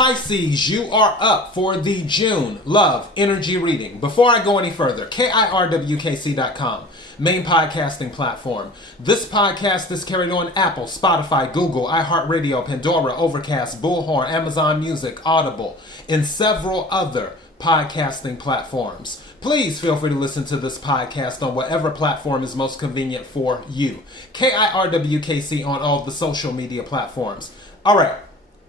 Pisces, you are up for the June Love Energy Reading. Before I go any further, KIRWKC.com, main podcasting platform. This podcast is carried on Apple, Spotify, Google, iHeartRadio, Pandora, Overcast, Bullhorn, Amazon Music, Audible, and several other podcasting platforms. Please feel free to listen to this podcast on whatever platform is most convenient for you. KIRWKC on all the social media platforms. All right.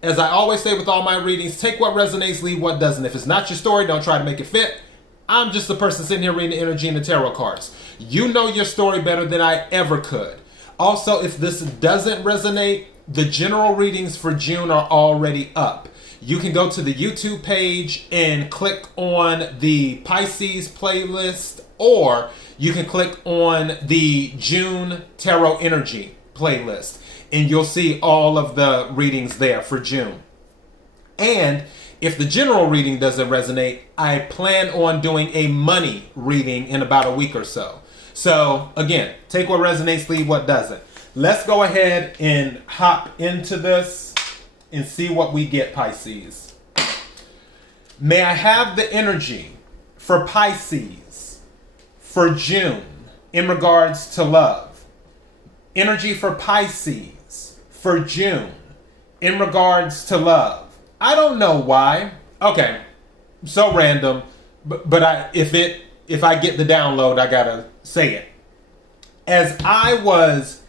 As I always say with all my readings, take what resonates, leave what doesn't. If it's not your story, don't try to make it fit. I'm just a person sitting here reading the energy and the tarot cards. You know your story better than I ever could. Also, if this doesn't resonate, the general readings for June are already up. You can go to the YouTube page and click on the Pisces playlist, or you can click on the June Tarot Energy playlist, and you'll see all of the readings there for June. And if the general reading doesn't resonate, I plan on doing a money reading in about a week or so. So again, take what resonates, leave what doesn't. Let's go ahead and hop into this and see what we get, Pisces. May I have the energy for Pisces for June in regards to love? Energy for Pisces for June in regards to love. I don't know why. Okay, so random, but if I get the download, I gotta say it. As I was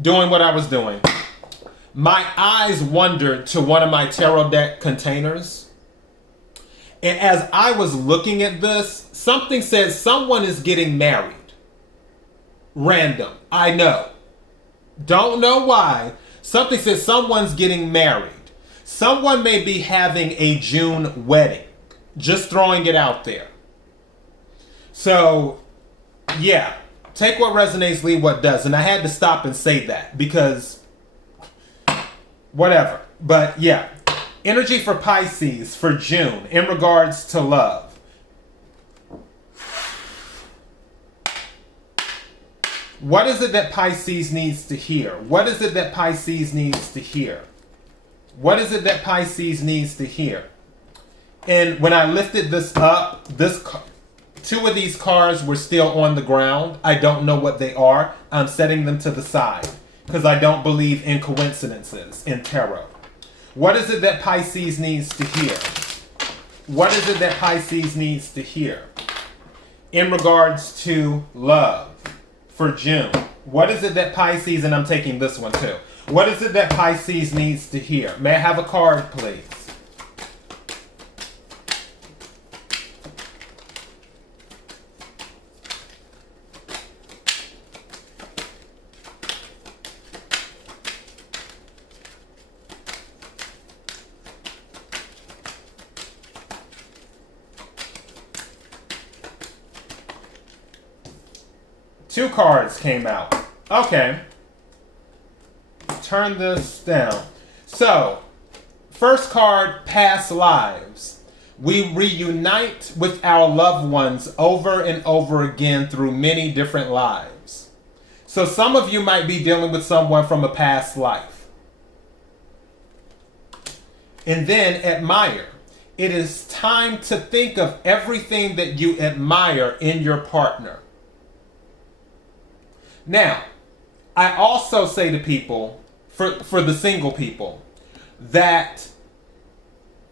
doing what I was doing, my eyes wandered to one of my tarot deck containers. And as I was looking at this, something says someone is getting married. Random. I know. Don't know why. Something says someone's getting married. Someone may be having a June wedding. Just throwing it out there. So, yeah. Take what resonates, leave what doesn't. I had to stop and say that because whatever. But yeah. Energy for Pisces for June in regards to love. What is it that Pisces needs to hear? What is it that Pisces needs to hear? What is it that Pisces needs to hear? And when I lifted this up, two of these cards were still on the ground. I don't know what they are. I'm setting them to the side because I don't believe in coincidences in tarot. What is it that Pisces needs to hear? What is it that Pisces needs to hear in regards to love for June? What is it that Pisces, and I'm taking this one too. What is it that Pisces needs to hear? May I have a card, please? Two cards came out. Okay. Turn this down. So, first card, past lives. We reunite with our loved ones over and over again through many different lives. So some of you might be dealing with someone from a past life. And then admire. It is time to think of everything that you admire in your partner. Now, I also say to people, for the single people, that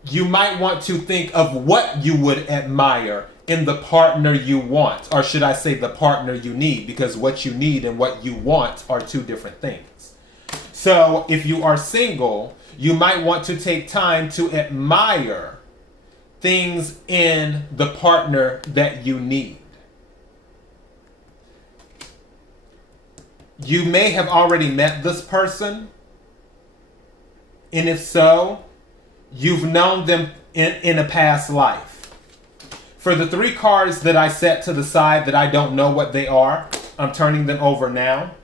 you might want to think of what you would admire in the partner you want. Or should I say the partner you need? Because what you need and what you want are two different things. So if you are single, you might want to take time to admire things in the partner that you need. You may have already met this person, and if so, you've known them in a past life. For the three cards that I set to the side that I don't know what they are, I'm turning them over now.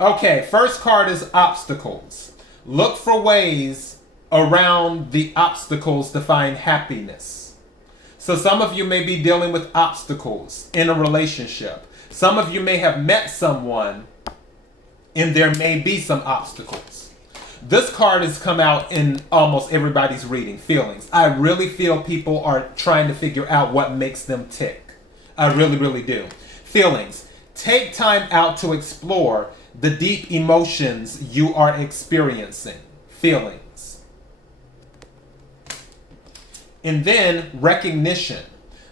Okay, first card is obstacles. Look for ways around the obstacles to find happiness. So some of you may be dealing with obstacles in a relationship. Some of you may have met someone and there may be some obstacles. This card has come out in almost everybody's reading. Feelings. I really feel people are trying to figure out what makes them tick. I really, really do. Feelings. Take time out to explore the deep emotions you are experiencing. Feelings. And then recognition.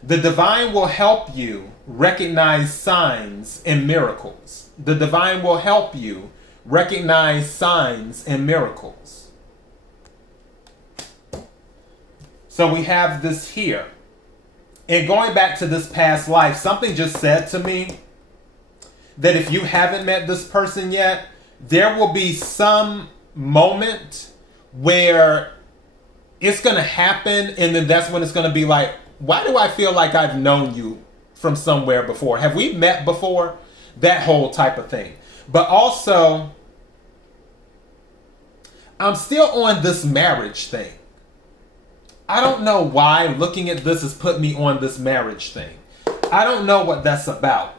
The divine will help you recognize signs and miracles. The divine will help you recognize signs and miracles. So we have this here. And going back to this past life, something just said to me that if you haven't met this person yet, there will be some moment where it's going to happen, and then that's when it's going to be like, why do I feel like I've known you from somewhere before? Have we met before? That whole type of thing. But also, I'm still on this marriage thing. I don't know why looking at this has put me on this marriage thing. I don't know what that's about.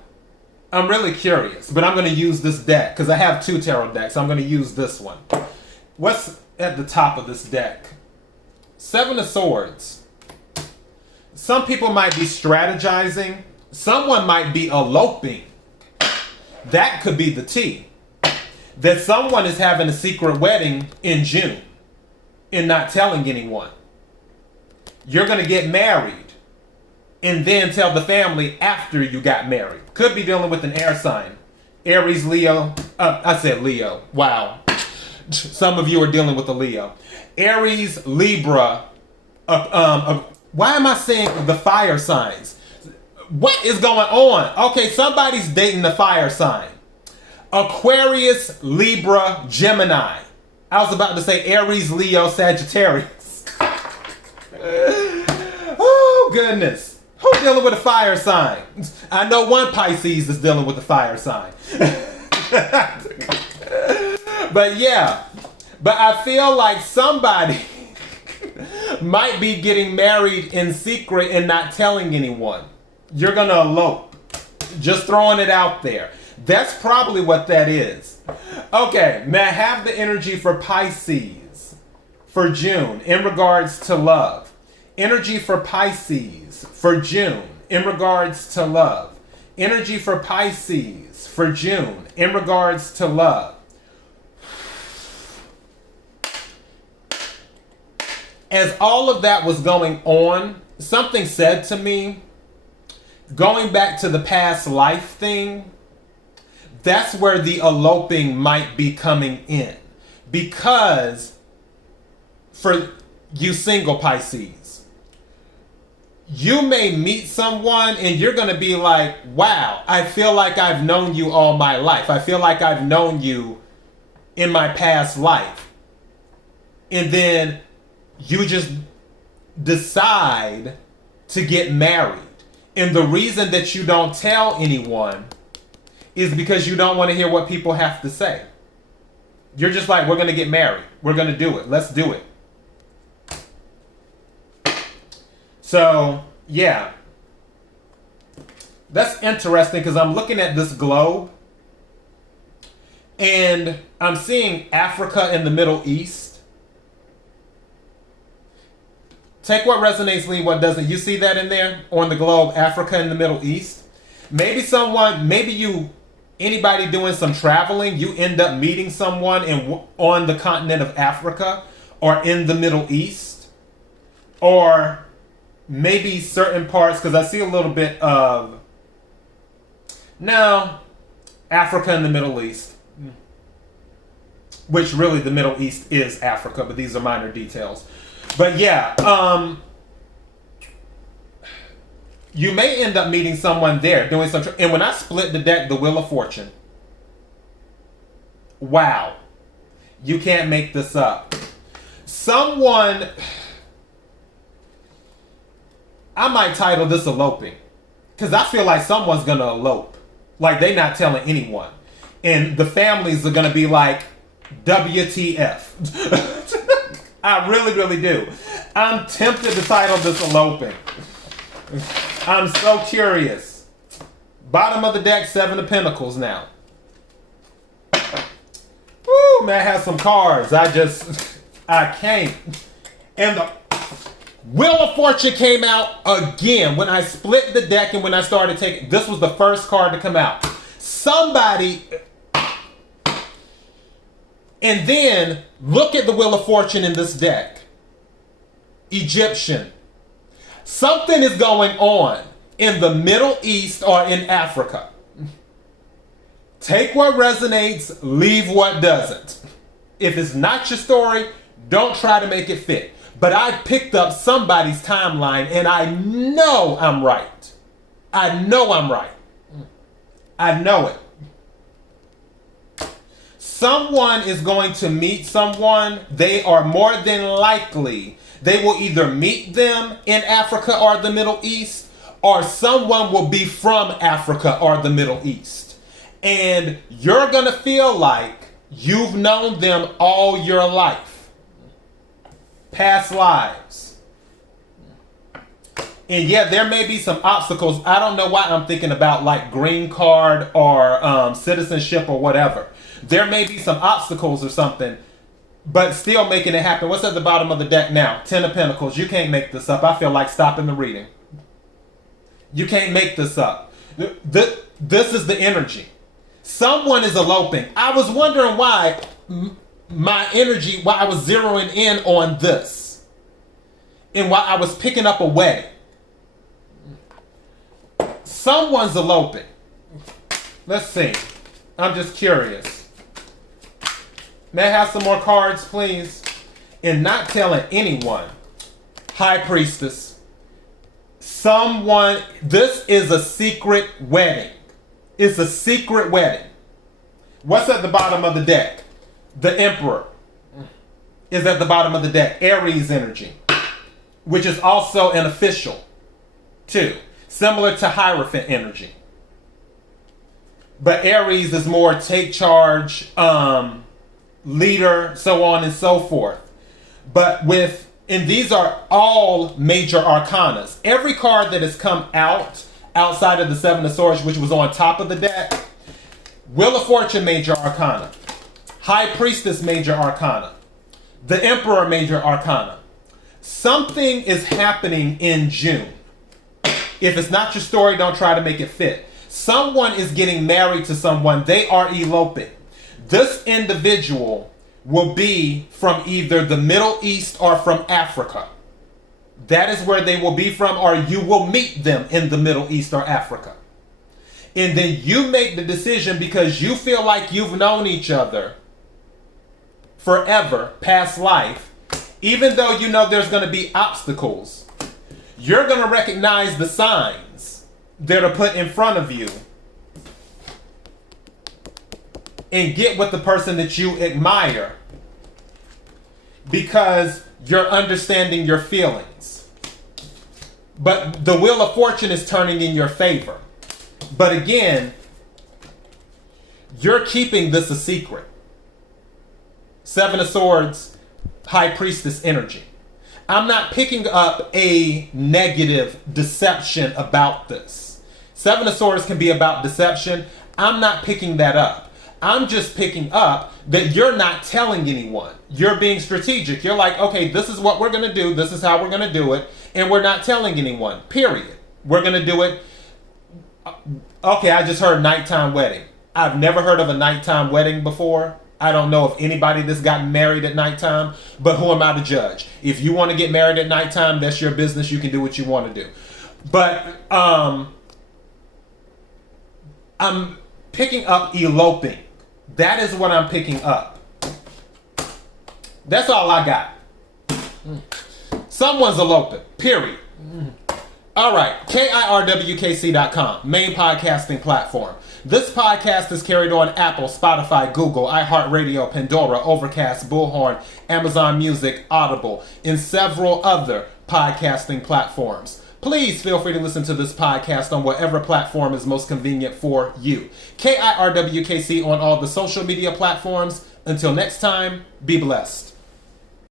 I'm really curious, but I'm going to use this deck because I have 2 tarot decks. I'm going to use this one. What's at the top of this deck? 7 of Swords. Some people might be strategizing. Someone might be eloping. That could be the T. That someone is having a secret wedding in June and not telling anyone. You're going to get married and then tell the family after you got married. Could be dealing with an air sign. Aries, Leo. I said Leo. Wow. Some of you are dealing with a Leo. Aries, Libra. Why am I saying the fire signs? What is going on? Okay, somebody's dating the fire sign. Aquarius, Libra, Gemini. I was about to say Aries, Leo, Sagittarius. Oh, goodness. Who's dealing with a fire sign? I know one Pisces is dealing with a fire sign. But yeah. But I feel like somebody might be getting married in secret and not telling anyone. You're going to elope. Just throwing it out there. That's probably what that is. Okay, may I have the energy for Pisces for June in regards to love? Energy for Pisces for June in regards to love. Energy for Pisces for June in regards to love. As all of that was going on, something said to me, going back to the past life thing, that's where the eloping might be coming in. Because for you single Pisces, you may meet someone and you're going to be like, wow, I feel like I've known you all my life. I feel like I've known you in my past life. And then you just decide to get married. And the reason that you don't tell anyone is because you don't want to hear what people have to say. You're just like, we're going to get married. We're going to do it. Let's do it. So, yeah. That's interesting because I'm looking at this globe and I'm seeing Africa and the Middle East. Take what resonates, leave what doesn't. You see that in there on the globe, Africa and the Middle East? Maybe anybody doing some traveling, you end up meeting someone on the continent of Africa or in the Middle East. Or maybe certain parts, because I see a little bit of, no, Africa and the Middle East. Which really the Middle East is Africa, but these are minor details. But yeah, you may end up meeting someone there doing some... And when I split the deck, the Wheel of Fortune. Wow. You can't make this up. Someone... I might title this Eloping. Because I feel like someone's going to elope. Like they not telling anyone. And the families are going to be like, WTF. I really, really do. I'm tempted to title this Eloping. I'm so curious. Bottom of the deck, 7 of Pentacles now. Woo! Woo, man, I have some cards. I can't. And the Wheel of Fortune came out again when I split the deck and when I started taking. This was the first card to come out. Somebody. And then look at the Wheel of Fortune in this deck. Egyptian. Something is going on in the Middle East or in Africa. Take what resonates, leave what doesn't. If it's not your story, don't try to make it fit. But I picked up somebody's timeline and I know I'm right. I know I'm right. I know it. Someone is going to meet someone. They are more than likely, they will either meet them in Africa or the Middle East, or someone will be from Africa or the Middle East. And you're going to feel like you've known them all your life. Past lives. And yeah, there may be some obstacles. I don't know why I'm thinking about like green card or citizenship or whatever. There may be some obstacles or something, but still making it happen. What's at the bottom of the deck now? 10 of Pentacles. You can't make this up. I feel like stopping the reading. You can't make this up. This is the energy. Someone is eloping. I was wondering why my energy, why I was zeroing in on this. And why I was picking up a wedding. Someone's eloping. Let's see. I'm just curious. May I have some more cards, please? And not telling anyone. High Priestess. Someone, this is a secret wedding. It's a secret wedding. What's at the bottom of the deck? The Emperor is at the bottom of the deck. Aries energy, which is also an official, too. Similar to Hierophant energy. But Aries is more take charge, leader, so on and so forth. But and these are all major arcanas. Every card that has come out outside of the Seven of Swords, which was on top of the deck, Wheel of Fortune, major arcana. High Priestess, major arcana. The Emperor, major arcana. Something is happening in June. If it's not your story, don't try to make it fit. Someone is getting married to someone. They are eloping. This individual will be from either the Middle East or from Africa. That is where they will be from, or you will meet them in the Middle East or Africa. And then you make the decision because you feel like you've known each other forever, past life, even though you know there's going to be obstacles. You're going to recognize the signs that are put in front of you and get with the person that you admire because you're understanding your feelings. But the Wheel of Fortune is turning in your favor. But again, you're keeping this a secret. Seven of Swords, High Priestess energy. I'm not picking up a negative deception about this. Seven of Swords can be about deception. I'm not picking that up. I'm just picking up that you're not telling anyone. You're being strategic. You're like, okay, this is what we're going to do. This is how we're going to do it. And we're not telling anyone, period. We're going to do it. Okay, I just heard nighttime wedding. I've never heard of a nighttime wedding before. I don't know if anybody that's gotten married at nighttime, but who am I to judge? If you want to get married at nighttime, that's your business. You can do what you want to do. But I'm picking up eloping. That is what I'm picking up. That's all I got. Someone's eloping, period. All right, KIRWKC.com, main podcasting platform. This podcast is carried on Apple, Spotify, Google, iHeartRadio, Pandora, Overcast, Bullhorn, Amazon Music, Audible, and several other podcasting platforms. Please feel free to listen to this podcast on whatever platform is most convenient for you. KIRWKC on all the social media platforms. Until next time, be blessed.